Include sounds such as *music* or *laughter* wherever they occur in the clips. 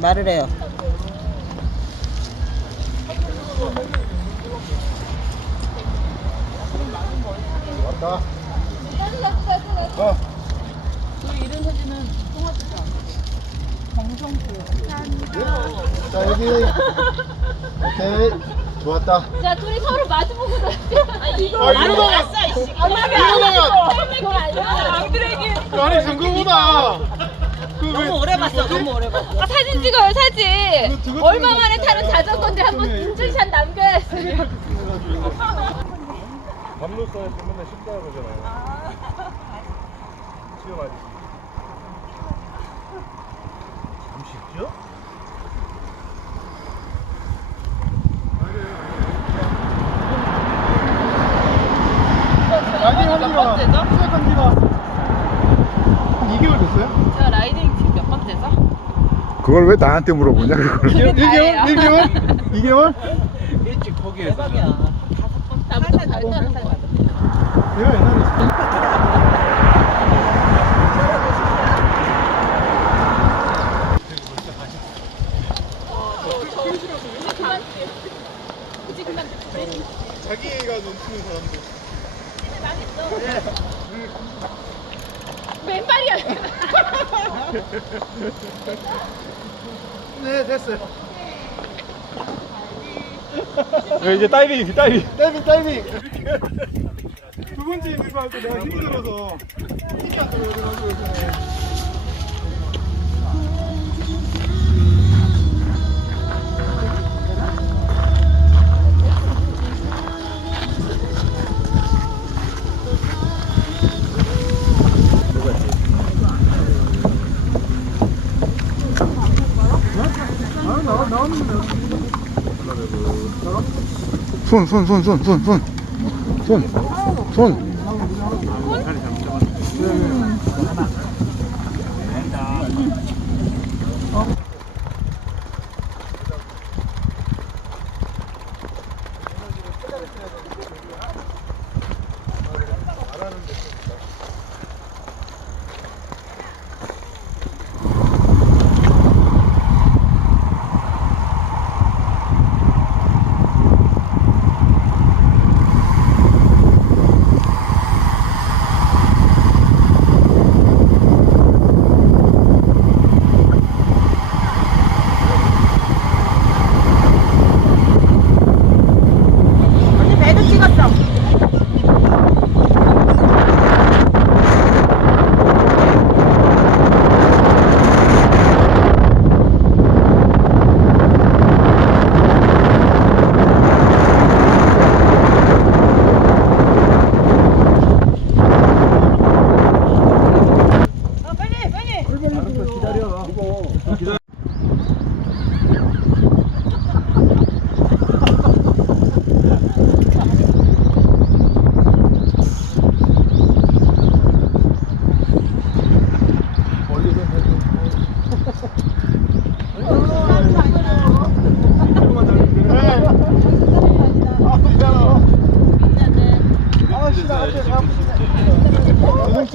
말을 해요. 왔다. 어. 자 여기 오케이 좋았다 자, 둘이 서로 마주보고 아, 이거 아 이러다가 이러다가 앙드레기. 아니 그거보다 너무 오래 봤어. 너무 오래 봤어. 아, 사진 찍어요, 사진. 얼마 만에 거 타는. 자전거인데 한번. 인증샷 남겨야지. *laughs* 밤로서에서 맨날 쉽다 그러잖아요. 지금 아직 좀 쉽죠? 라이딩 한 지가 시작한 지가 한 2개월 됐어요? 저 라이딩 지금 몇 번째죠? 그걸 왜 나한테 물어보냐 *laughs* 그걸 1개월? 1개월? 2개월? 일찍 대박이야. 나보다 발전한 사람. 내가 옛날에 자기가 넘치는 사람들 왼발이야. 네 됐어요 네, 이제 다이빙, 다이빙. 다이빙 다이빙 두 번째 이거 할때 내가 힘이 들어서 힘이 안 들어가지고 嗯好的好的好的好的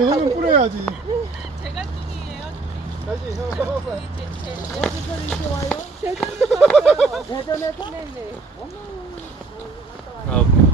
저거는 뿌려야지. 제갈등이에요. 다시 형 한번 어디서 이렇게 와요? 대전에서 *laughs* 왔어요. 대전에서? 네네. 어머. 갔다 와요.